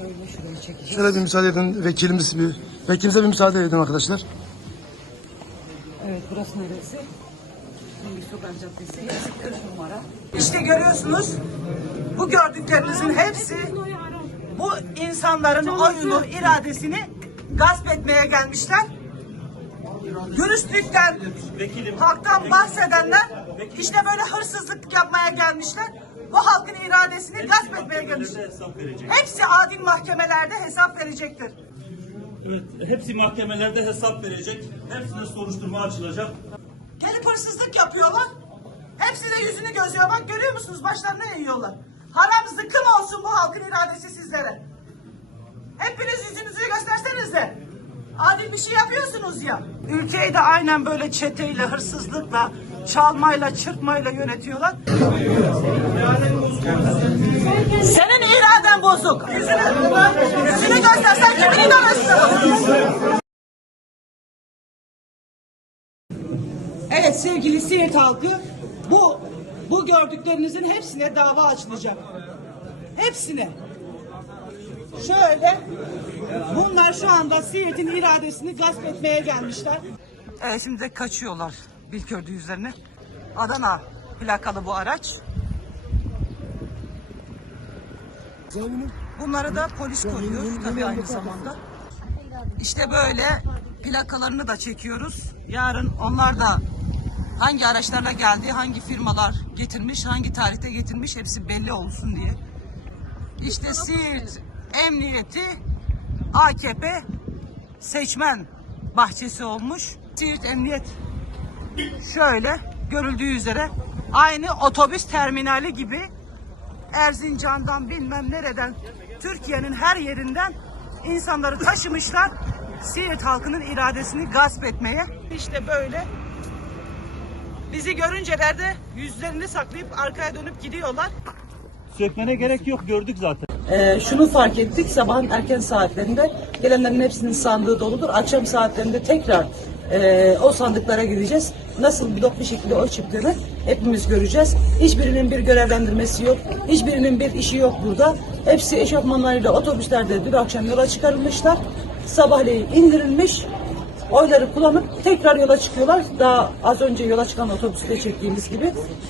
Şöyle şurayı çekeceğiz. Şöyle bir müsaade edin vekilimiz bir vekilimize bir müsaade edin arkadaşlar. Evet burası neresi? Sokak Caddesi. Hepsi 40 numara. İşte görüyorsunuz bu gördüklerinizin hepsi bu insanların oyunu, iradesini gasp etmeye gelmişler. Dürüstlükten, halktan bahsedenler işte böyle hırsızlık yapmaya gelmişler. Bu halkın iradesini gasp etmeye gelmişler. Hepsi adil mahkemelerde hesap verecektir. Evet, hepsi mahkemelerde hesap verecek. Hepsine soruşturma açılacak. Gelip hırsızlık yapıyorlar. Hepsi de yüzünü gözüyor. Bak görüyor musunuz? Başlarına eğiyorlar. Haram zıkkım olsun bu halkın iradesi sizlere. Hepiniz yüzünüzü göstersenize. Adil bir şey yapıyorsunuz ya. Ülkeyi de aynen böyle çeteyle, hırsızlıkla, çalmayla, çırpmayla yönetiyorlar. Senin iraden bozuk. Yüzünü, yüzünü göstersen kimin bozuk? Evet sevgili Siirt halkı bu bu gördüklerinizin hepsine dava açılacak. Hepsine. Şöyle bunlar şu anda Siirt'in iradesini gasp etmeye gelmişler. Evet şimdi de kaçıyorlar Bilkördü üzerine. Adana plakalı bu araç. Bunları da polis koruyor tabii aynı zamanda. İşte böyle plakalarını da çekiyoruz. Yarın onlar da hangi araçlarla geldi, hangi firmalar getirmiş, hangi tarihte getirmiş hepsi belli olsun diye. İşte Siirt Emniyeti AKP seçmen bahçesi olmuş. Siirt Emniyet şöyle görüldüğü üzere aynı otobüs terminali gibi Erzincan'dan bilmem nereden Türkiye'nin her yerinden insanları taşımışlar Siirt halkının iradesini gasp etmeye. İşte böyle bizi görünceler de yüzlerini saklayıp arkaya dönüp gidiyorlar. Sökmene gerek yok, gördük zaten. Ee, şunu fark ettik sabahın erken saatlerinde gelenlerin hepsinin sandığı doludur. Akşam saatlerinde tekrar e, o sandıklara gideceğiz. Nasıl blok bir şekilde oy çıktığını hepimiz göreceğiz. Hiçbirinin bir görevlendirmesi yok. Hiçbirinin bir işi yok burada. Hepsi eşofmanlarıyla otobüslerde dün akşam yola çıkarılmışlar. Sabahleyin indirilmiş. Oyları kullanıp tekrar yola çıkıyorlar. Daha az önce yola çıkan otobüste çektiğimiz gibi.